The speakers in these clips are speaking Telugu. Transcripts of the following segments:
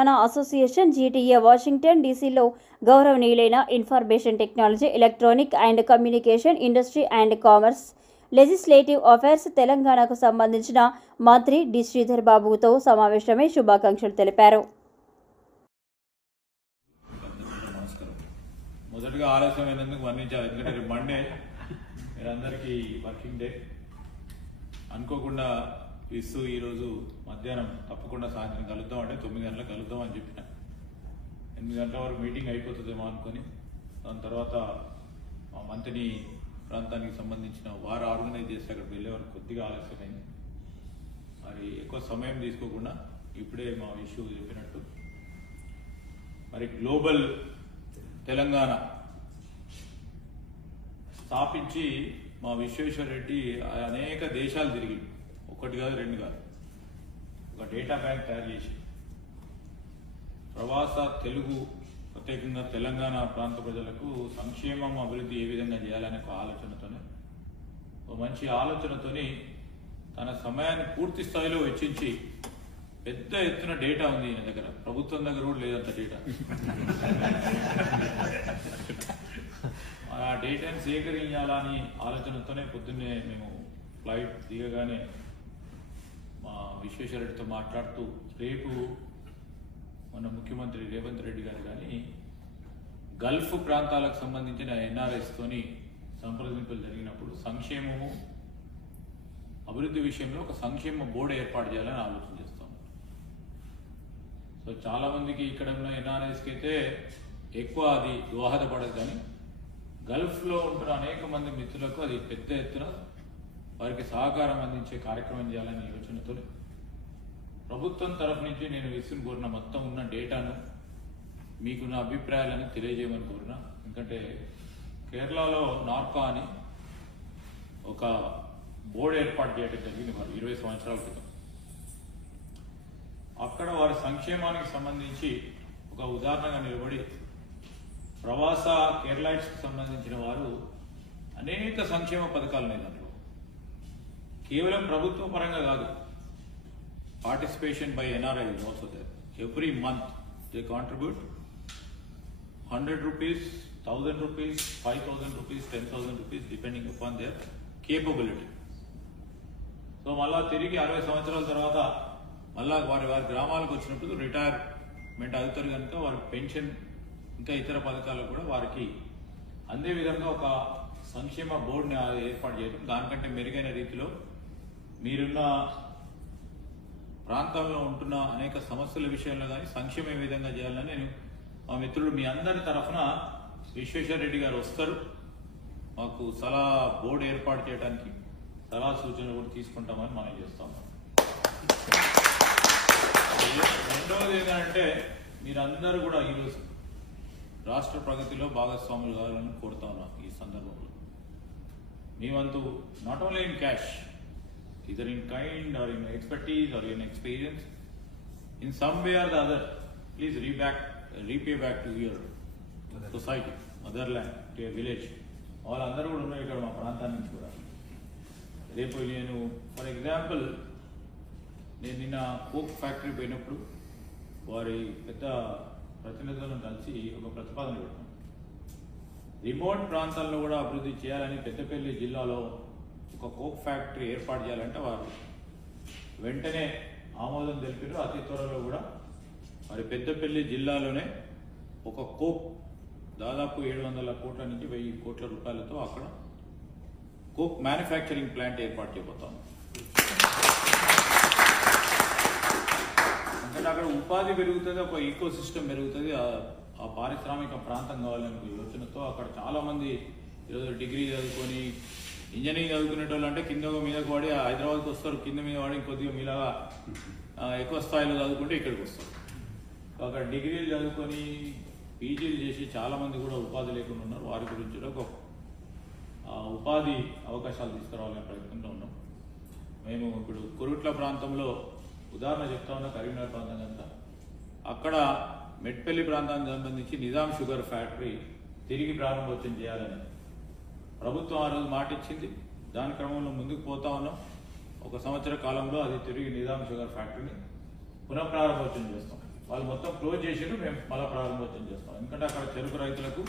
తెలంగాణ అసోసియేషన్ జీటీఏ వాషింగ్టన్ డీసీలో గౌరవనీయులైన information technology, electronic and communication, industry and commerce, legislative affairs తెలంగాణకు సంబంధించిన మంత్రి డి. శ్రీధర్ బాబుతో సమావేశమై శుభాకాంక్షలు తెలిపారు. మొదటగా ఆలస్యమైనందుకు వర్ణించాలి. ఎందుకంటే మండే మీరందరికీ వర్కింగ్ డే. అనుకోకుండా ఇస్తూ ఈరోజు మధ్యాహ్నం తప్పకుండా సాయంత్రం కలుద్దాం అంటే 9 గంటలకు కలుద్దాం అని చెప్పిన. 8 గంటల వరకు మీటింగ్ అయిపోతుందేమో అనుకొని దాని తర్వాత మా మంత్రిని ప్రాంతానికి సంబంధించిన వారు ఆర్గనైజ్ చేస్తే అక్కడికి వెళ్ళే వరకు కొద్దిగా ఆలస్యమైంది. మరి ఎక్కువ సమయం తీసుకోకుండా ఇప్పుడే మా ఇష్యూ చెప్పినట్టు మరి గ్లోబల్ తెలంగాణ స్థాపించి మా విశ్వేశ్వర రెడ్డి అనేక దేశాలు తిరిగి, ఒకటి కాదు రెండు కాదు, ఒక డేటా బ్యాంక్ తయారు చేసి ప్రవాస తెలుగు ప్రత్యేకంగా తెలంగాణ ప్రాంత ప్రజలకు సంక్షేమం అభివృద్ధి ఏ విధంగా చేయాలనే ఒక ఆలోచనతోనే, ఒక మంచి ఆలోచనతోని తన సమయాన్ని పూర్తి స్థాయిలో వెచ్చించి పెద్ద ఎత్తున డేటా ఉంది ఈయన దగ్గర. ప్రభుత్వం దగ్గర కూడా లేదంత డేటా. ఆ డేటాని సేకరించాలని ఆలోచనతోనే పొద్దున్నే మేము ఫ్లైట్ దిగగానే మా విశ్వేశ్వరరెడ్డితో మాట్లాడుతూ, రేపు మన ముఖ్యమంత్రి రేవంత్ రెడ్డి గారు కానీ గల్ఫ్ ప్రాంతాలకు సంబంధించిన ఎన్ఆర్ఎస్తోని సంప్రదింపులు జరిగినప్పుడు సంక్షేమము అభివృద్ధి విషయంలో ఒక సంక్షేమ బోర్డు ఏర్పాటు చేయాలని ఆలోచన చేస్తాం. సో చాలా మందికి ఇక్కడ ఉన్న ఎన్ఆర్ఎస్కి అయితే ఎక్కువ అది దోహదపడదు, కానీ గల్ఫ్లో ఉంటున్న అనేక మంది మిత్రులకు అది పెద్ద ఎత్తున వారికి సహకారం అందించే కార్యక్రమం చేయాలనే యోచనతో ప్రభుత్వం తరఫు నుంచి నేను విసుని కోరిన మొత్తం ఉన్న డేటాను మీకున్న అభిప్రాయాలను తెలియజేయమని కోరిన. ఎందుకంటే కేరళలో నార్కా అని ఒక బోర్డు ఏర్పాటు చేయడం జరిగింది మరి 20 సంవత్సరాల క్రితం. అక్కడ వారి సంక్షేమానికి సంబంధించి ఒక ఉదాహరణగా నిలబడి ప్రవాస కేరళైట్స్కి సంబంధించిన వారు అనేక సంక్షేమ పథకాలు ఉన్నాయి. దాంట్లో కేవలం ప్రభుత్వ పరంగా కాదు, participation by NRI is also there. Every month they contribute 100 rupees, 1000 rupees, 5000 rupees, 10,000 rupees depending upon their capability. So మళ్ళా తిరిగి 60 సంవత్సరాల తర్వాత మళ్ళా వారి గ్రామాలకు వచ్చినప్పుడు రిటైర్మెంట్ అవుతారు కనుక వారి పెన్షన్ ఇంకా ఇతర పథకాలు కూడా వారికి అందే విధంగా ఒక సంక్షేమ బోర్డుని ఏర్పాటు చేయడం, దానికంటే మెరుగైన రీతిలో మీరున్న ప్రాంతంలో ఉంటున్న అనేక సమస్యల విషయంలో కానీ సంక్షేమ విధంగా చేయాలని నేను మా మిత్రుడు మీ అందరి తరఫున విశ్వేశ్వర రెడ్డి గారు వస్తారు, మాకు సలహా బోర్డు ఏర్పాటు చేయడానికి సలహా సూచనలు కూడా తీసుకుంటామని మనం చేస్తాం. రెండవది ఏంటంటే మీరందరూ కూడా ఈరోజు రాష్ట్ర ప్రగతిలో భాగస్వాములు కావాలని కోరుతా ఉన్నాం. ఈ సందర్భంలో మీ వంతు not only in cash, either in kind or in expertise or in experience, in some way or the other, please repay back to your society, motherland, to your village. వాళ్ళందరూ కూడా ఉన్నాయి ఇక్కడ మా ప్రాంతాన్ని నుంచి కూడా. రేపు నేను ఫర్ ఎగ్జాంపుల్ నేను నిన్న కోక్ ఫ్యాక్టరీ పోయినప్పుడు వారి పెద్ద ప్రతినిధులను కలిసి ఒక ప్రతిపాదన పెట్టాను. రిమోట్ ప్రాంతాల్లో కూడా అభివృద్ధి చేయాలని పెద్దపల్లి జిల్లాలో ఒక కోక్ ఫ్యాక్టరీ ఏర్పాటు చేయాలంటే వారు వెంటనే ఆమోదం తెలిపారు. అతి త్వరలో కూడా మరి పెద్దపల్లి జిల్లాలోనే ఒక కోక్ దాదాపు 700 కోట్ల నుంచి 1000 కోట్ల రూపాయలతో అక్కడ కోక్ మ్యానుఫ్యాక్చరింగ్ ప్లాంట్ ఏర్పాటు చేయబోతాం. ఎందుకంటే అక్కడ ఉపాధి పెరుగుతుంది, ఒక ఈకో సిస్టమ్ పెరుగుతుంది, ఆ పారిశ్రామిక ప్రాంతం కావాలనే యోచనతో అక్కడ చాలా మంది ఈరోజు డిగ్రీ చదువుకొని ఇంజనీరింగ్ చదువుకునే వాళ్ళు అంటే కింద మీదకి వాడి హైదరాబాద్కి వస్తారు, కింద మీద వాడి కొద్దిగా మీలాగా ఎక్కువ స్థాయిలో చదువుకుంటే ఇక్కడికి వస్తారు. అక్కడ డిగ్రీలు చదువుకొని పీజీలు చేసి చాలామంది కూడా ఉపాధి లేకుండా ఉన్నారు. వారి గురించి కూడా ఒక ఉపాధి అవకాశాలు తీసుకురావాలనే ప్రయత్నంలో ఉన్నాం. మేము ఇప్పుడు కురుట్ల ప్రాంతంలో ఉదాహరణ చెప్తా ఉన్నా, కరీంనగర్ ప్రాంతం అంతా అక్కడ మెట్పల్లి ప్రాంతానికి సంబంధించి నిజాం షుగర్ ఫ్యాక్టరీ తిరిగి ప్రారంభోత్సవం చేయాలని ప్రభుత్వం ఆ రోజు మాట ఇచ్చింది. దాని క్రమంలో ముందుకు పోతా ఉన్నాం. 1 సంవత్సర కాలంలో అది తిరిగి నిజాం షుగర్ ఫ్యాక్టరీని పునఃప్రారంభోత్సవం చేస్తాం. వాళ్ళు మొత్తం క్లోజ్ చేసి మేము మళ్ళీ ప్రారంభోత్సవం చేస్తాం. ఎందుకంటే అక్కడ చెరుకు రైతులకు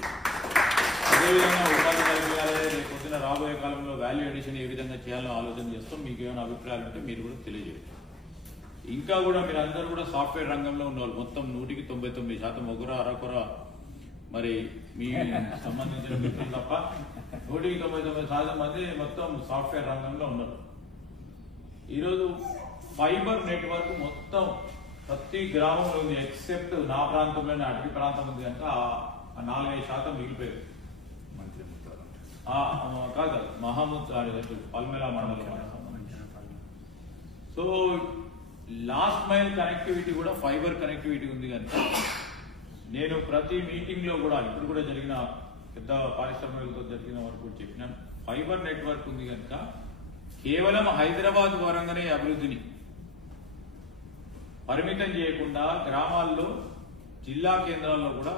అదేవిధంగా ఉపాధి కల్పించాలి, రేపు పొద్దున రాబోయే కాలంలో వాల్యూ అడిషన్ ఏ విధంగా చేయాలో ఆలోచన చేస్తాం. మీకు ఏమైనా అభిప్రాయాలు ఉంటే మీరు కూడా తెలియజేయండి. ఇంకా కూడా మీరు అందరూ కూడా సాఫ్ట్వేర్ రంగంలో ఉన్నవాళ్ళు మొత్తం 99% ఒకరు అరకొర మరి మీ సంబంధించిన మిత్రులు తప్ప 99% మంది మొత్తం సాఫ్ట్వేర్ రంగంలో ఉన్నారు. ఈరోజు ఫైబర్ నెట్వర్క్ మొత్తం ప్రతి గ్రామంలో ఉంది, ఎక్సెప్ట్ నా ప్రాంతంలోనే అటవీ ప్రాంతం ఉంది కనుక 4-5% మిగిలిపోయింది. కాదు మహమూద్ పల్మెల మండలం. సో లాస్ట్ మైల్ కనెక్టివిటీ కూడా ఫైబర్ కనెక్టివిటీ ఉంది కనుక నేను ప్రతి మీటింగ్ లో కూడా ఇప్పుడు కూడా జరిగిన పెద్ద పారిశ్రామికలతో జరిగిన వరకు కూడా చెప్పినాను. ఫైబర్ నెట్వర్క్ ఉంది కనుక కేవలం హైదరాబాద్ పరంగానే అభివృద్ధిని పరిమితం చేయకుండా గ్రామాల్లో జిల్లా కేంద్రాల్లో కూడా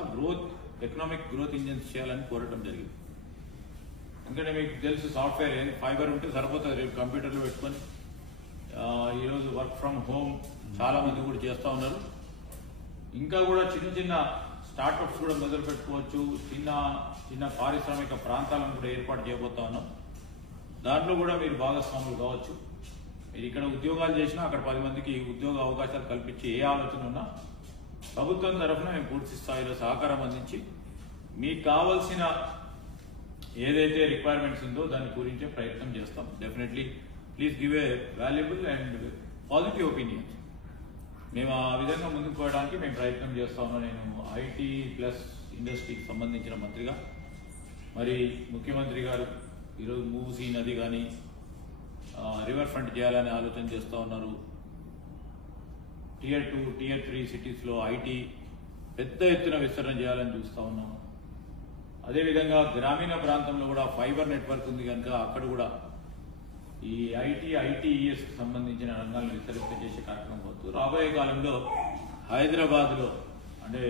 ఎకనామిక్ గ్రోత్ ఇంజన్స్ చేయాలని కోరటం జరిగింది. ఎందుకంటే మీకు తెలుసు సాఫ్ట్వేర్ ఫైబర్ ఉంటే సరిపోతుంది, రేపు కంప్యూటర్లో పెట్టుకొని ఈరోజు వర్క్ ఫ్రమ్ హోమ్ చాలా మంది కూడా చేస్తూ ఉన్నారు. ఇంకా కూడా చిన్న చిన్న స్టార్ట్అప్స్ కూడా మొదలు పెట్టుకోవచ్చు, చిన్న చిన్న పారిశ్రామిక ప్రాంతాలను కూడా ఏర్పాటు చేయబోతా ఉన్నాం. దాంట్లో కూడా మీరు భాగస్వాములు కావచ్చు. మీరు ఇక్కడ ఉద్యోగాలు చేసినా అక్కడ 10 మందికి ఉద్యోగ అవకాశాలు కల్పించి ఏ ఆలోచన ఉన్నా ప్రభుత్వం తరఫున మేము పూర్తి స్థాయిలో సహకారం అందించి మీకు కావాల్సిన ఏదైతే రిక్వైర్మెంట్స్ ఉందో దాని గురించే ప్రయత్నం చేస్తాం. Definitely please give a valuable and positive opinion. మేము ఆ విధంగా ముందుకు పోవడానికి మేము ప్రయత్నం చేస్తా ఉన్నాం. నేను ఐటీ ప్లస్ ఇండస్ట్రీకి సంబంధించిన మంత్రిగా, మరి ముఖ్యమంత్రి గారు ఈరోజు మూసీ నది కానీ రివర్ ఫ్రంట్ చేయాలని ఆలోచన చేస్తూ ఉన్నారు. Tier 2, Tier 3 సిటీస్లో ఐటీ పెద్ద ఎత్తున విస్తరణ చేయాలని చూస్తూ ఉన్నాం. అదేవిధంగా గ్రామీణ ప్రాంతంలో కూడా ఫైబర్ నెట్వర్క్ ఉంది కనుక అక్కడ కూడా ఈ ఐటీఈఎస్కి సంబంధించిన రంగాలను విస్తరింపజేసే కార్యక్రమం అవుతుంది. రాబోయే కాలంలో హైదరాబాద్లో అంటే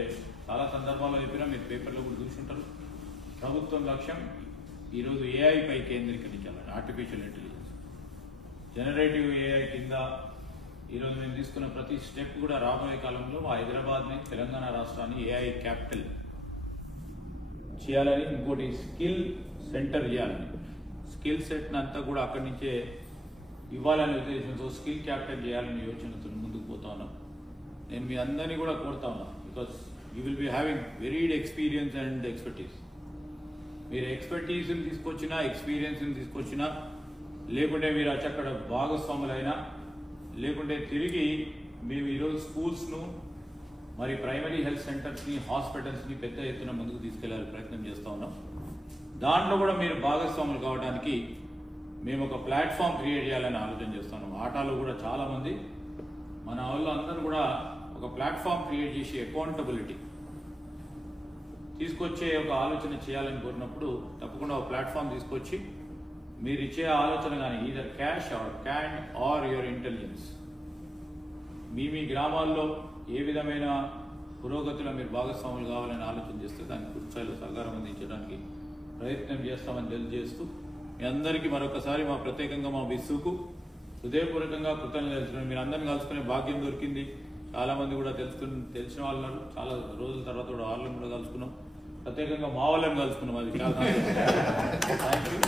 చాలా సందర్భాల్లో చెప్పినా మీరు పేపర్లో కూడా చూసుంటారు, ప్రభుత్వం లక్ష్యం ఈరోజు ఏఐపై కేంద్రీకరించాలని. ఆర్టిఫిషియల్ ఇంటెలిజెన్స్, జనరేటివ్ ఏఐ కింద ఈరోజు మేము తీసుకున్న ప్రతి స్టెప్ కూడా రాబోయే కాలంలో హైదరాబాద్ని, తెలంగాణ రాష్ట్రాన్ని ఏఐ క్యాపిటల్ చేయాలని, ఇంకోటి స్కిల్ సెంటర్ చేయాలని, స్కిల్ సెట్ అంతా కూడా అక్కడి నుంచే ఇవ్వాలనే ఉద్దేశంతో స్కిల్ క్యాపిటల్ చేయాలని యోచనతో ముందుకు పోతా ఉన్నాం. నేను మీ అందరినీ కూడా కోరుతా ఉన్నాను, because you will be having worried experience and expertise. మీరు ఎక్స్పర్టీస్ని తీసుకొచ్చినా, ఎక్స్పీరియన్స్ని తీసుకొచ్చినా, లేకుంటే మీరు అక్కడ భాగస్వాములైనా, లేకుంటే తిరిగి మేము ఈరోజు స్కూల్స్ను మరి ప్రైమరీ హెల్త్ సెంటర్స్ని, హాస్పిటల్స్ని పెద్ద ఎత్తున ముందుకు తీసుకెళ్లాలని ప్రయత్నం చేస్తూ ఉన్నాం. దాంట్లో కూడా మీరు భాగస్వాములు కావడానికి మేము ఒక ప్లాట్ఫామ్ క్రియేట్ చేయాలని ఆలోచన చేస్తున్నాం. ఆటాలో కూడా చాలామంది మన వాళ్ళు అందరూ కూడా ఒక ప్లాట్ఫామ్ క్రియేట్ చేసి అకౌంటబిలిటీ తీసుకొచ్చే ఒక ఆలోచన చేయాలని కోరినప్పుడు తప్పకుండా ఒక ప్లాట్ఫామ్ తీసుకొచ్చి మీరు ఇచ్చే ఆలోచన కానీ either cash or kind or your intelligence మీ గ్రామాల్లో ఏ విధమైన పురోగతిలో మీరు భాగస్వాములు కావాలని ఆలోచన చేస్తే దానికి పూర్తిస్థాయిలో సహకారం అందించడానికి ప్రయత్నం చేస్తామని తెలియజేస్తూ మీ అందరికీ మరొకసారి మా ప్రత్యేకంగా మా విస్సుకు హృదయపూర్వకంగా కృతజ్ఞతలు తెలుస్తున్నాను. మీరు అందరిని కలుసుకునే భాగ్యం దొరికింది. చాలా మంది కూడా తెలిసిన వాళ్ళు చాలా రోజుల తర్వాత కూడా వాళ్ళని కూడా కలుసుకున్నాం. ప్రత్యేకంగా మా వాళ్ళని కలుసుకున్నాం. అది చాలా థ్యాంక్ యూ.